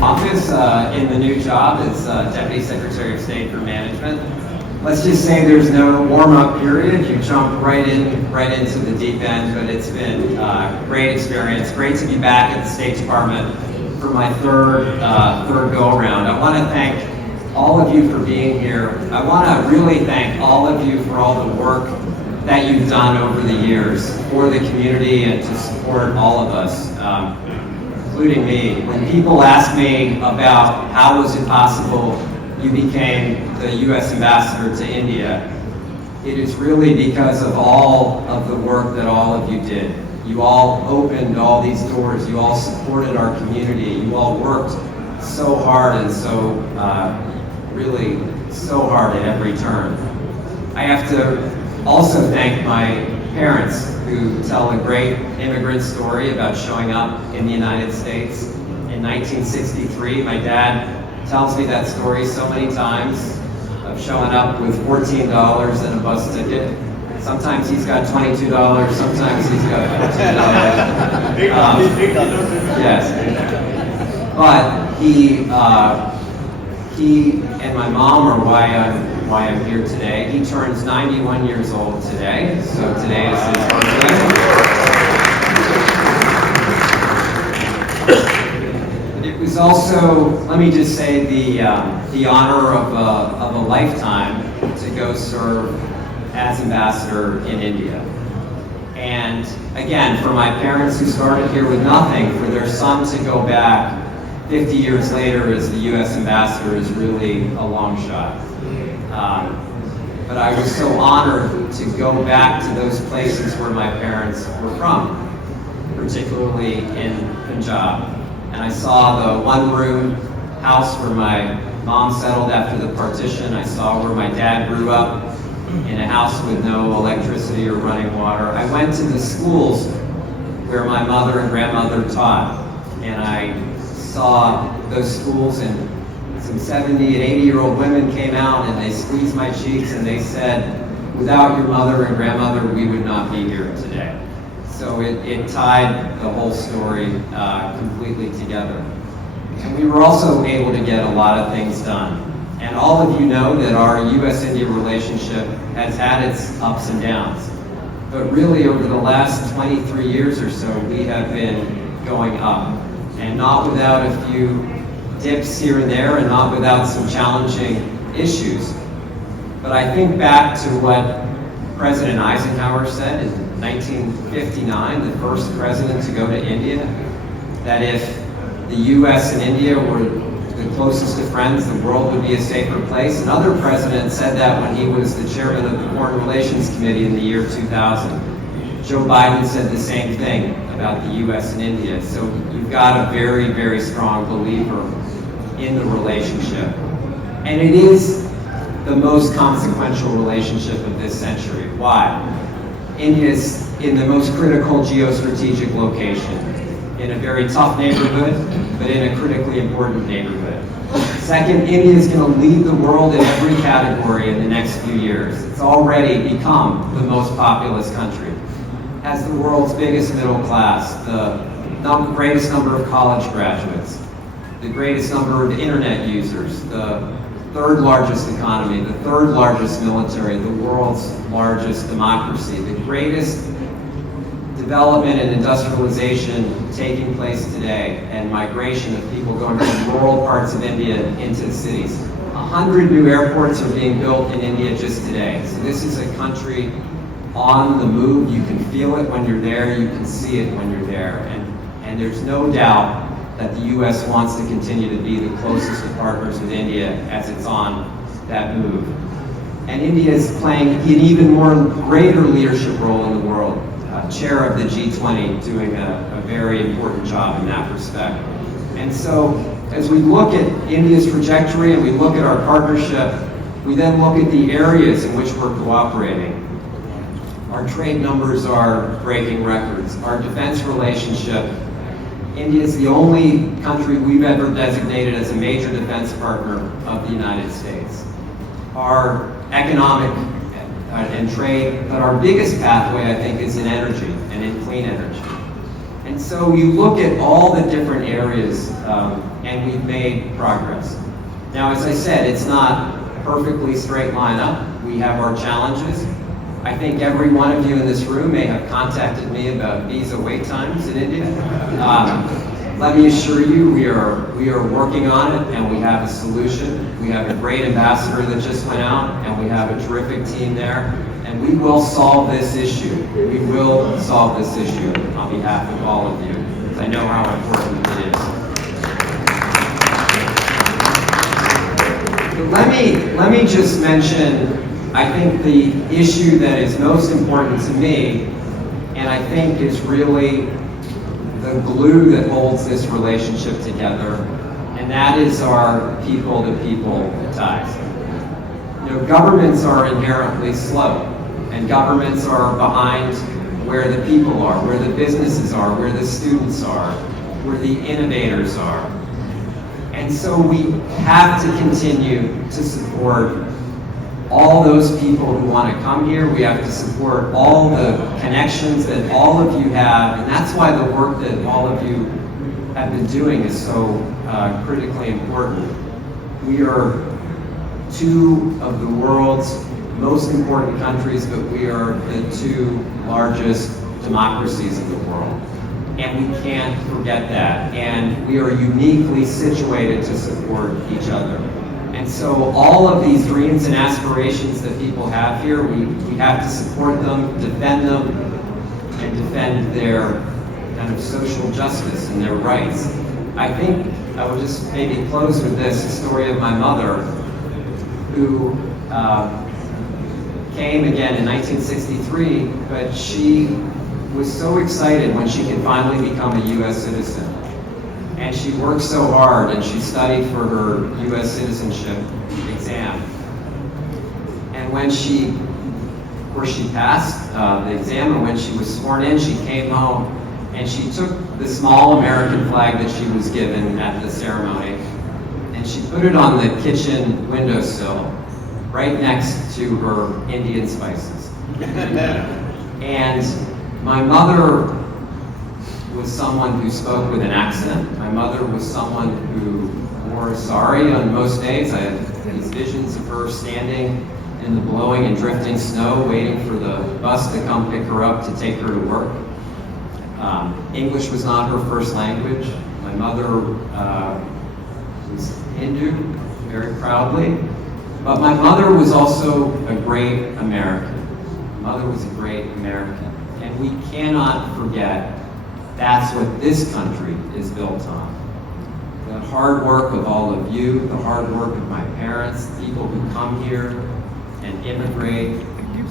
Caucus in the new job as Deputy Secretary of State for Management. Let's just say there's no warm-up period. You jump right into the deep end, but it's been a great experience. Great to be back at the State Department for my third go-around. I want to thank all of you for being here. I want to really thank all of you for all the work that you've done over the years for the community and to support all of us, including me. When people ask me about how was it possible you became the U.S. Ambassador to India, it is really because of all of the work that all of you did. You all opened all these doors. You all supported our community. You all worked so hard and so really so hard at every turn. I have to also thank my parents who tell a great immigrant story about showing up in the United States in 1963. My dad tells me that story so many times of showing up with $14 and a bus ticket. Sometimes he's got $22, sometimes he's got $2. Yes. But he and my mom are why I'm here today. He turns 91 years old today, so today is his birthday. It was also, let me just say, the honor of a lifetime to go serve as ambassador in India. And again, for my parents who started here with nothing, for their son to go back 50 years later as the U.S. ambassador is really a long shot. But I was so honored to go back to those places where my parents were from, particularly in Punjab. And I saw the one-room house where my mom settled after the partition. I saw where my dad grew up in a house with no electricity or running water. I went to the schools where my mother and grandmother taught, and I saw those schools, and some 70 and 80-year-old women came out and they squeezed my cheeks and they said, without your mother and grandmother, we would not be here today. So it tied the whole story completely together. And we were also able to get a lot of things done. And all of you know that our U.S.-India relationship has had its ups and downs. But really, over the last 23 years or so, we have been going up. And not without a few dips here and there, and not without some challenging issues. But I think back to what President Eisenhower said in 1959, the first president to go to India, that if the U.S. and India were the closest of friends, the world would be a safer place. Another president said that when he was the chairman of the Foreign Relations Committee in the year 2000. Joe Biden said the same thing about the U.S. and India. So you've got a very, very strong believer in the relationship. And it is the most consequential relationship of this century. Why? India is in the most critical geostrategic location, in a very tough neighborhood, but in a critically important neighborhood. Second, India is going to lead the world in every category in the next few years. It's already become the most populous country. Has the world's biggest middle class, the greatest number of college graduates, the greatest number of internet users, the third largest economy, the third largest military, the world's largest democracy, the greatest development and industrialization taking place today, and migration of people going from rural parts of India into the cities. 100 new airports are being built in India just today. So this is a country on the move. You can feel it when you're there, you can see it when you're there. And there's no doubt that the U.S. wants to continue to be the closest of partners with India as it's on that move. And India is playing an even more greater leadership role in the world. Chair of the G20, doing a very important job in that respect. And so, as we look at India's trajectory and we look at our partnership, we then look at the areas in which we're cooperating. Our trade numbers are breaking records. Our defense relationship, India is the only country we've ever designated as a major defense partner of the United States. Our economic and trade, but our biggest pathway, I think, is in energy and in clean energy. And And so you look at all the different areas, and we've made progress. Now, as I said, it's not perfectly straight line up. We have our challenges. I think every one of you in this room may have contacted me about visa wait times in India. Let me assure you, we are working on it, and we have a solution. We have a great ambassador that just went out, and we have a terrific team there, and we will solve this issue. We will solve this issue on behalf of all of you, because I know how important it is. But let me just mention, I think the issue that is most important to me, and I think is really the glue that holds this relationship together, and that is our people-to-people ties. You know, governments are inherently slow, and governments are behind where the people are, where the businesses are, where the students are, where the innovators are. And so we have to continue to support all those people who want to come here. We have to support all the connections that all of you have, and that's why the work that all of you have been doing is so critically important. We are two of the world's most important countries, but we are the two largest democracies in the world. And we can't forget that. And we are uniquely situated to support each other. And so all of these dreams and aspirations that people have here, we have to support them, defend them, and defend their kind of social justice and their rights. I think I will just maybe close with this, the story of my mother, who came again in 1963, but she was so excited when she could finally become a U.S. citizen. And she worked so hard, and she studied for her U.S. citizenship exam. And when she passed the exam, and when she was sworn in, she came home, and she took the small American flag that she was given at the ceremony, and she put it on the kitchen windowsill, right next to her Indian spices. And my mother was someone who spoke with an accent. My mother was someone who wore a sari on most days. I had these visions of her standing in the blowing and drifting snow, waiting for the bus to come pick her up to take her to work. English was not her first language. My mother was Hindu, very proudly. But my mother was also a great American. My mother was a great American. And we cannot forget that's what this country is built on. The hard work of all of you, the hard work of my parents, people who come here and immigrate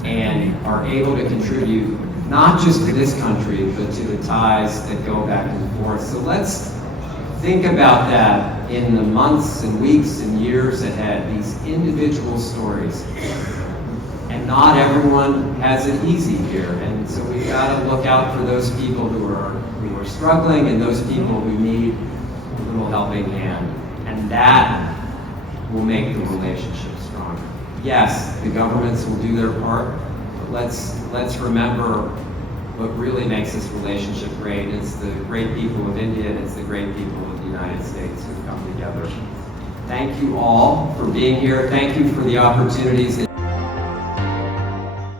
and are able to contribute not just to this country, but to the ties that go back and forth. So let's think about that in the months and weeks and years ahead, these individual stories. And not everyone has it easy here, and so we've got to look out for those people who are struggling and those people who need a little helping hand, and that will make the relationship stronger. Yes, the governments will do their part, but let's remember what really makes this relationship great. It's the great people of India, and it's the great people of the United States who've come together. Thank you all for being here. Thank you for the opportunities.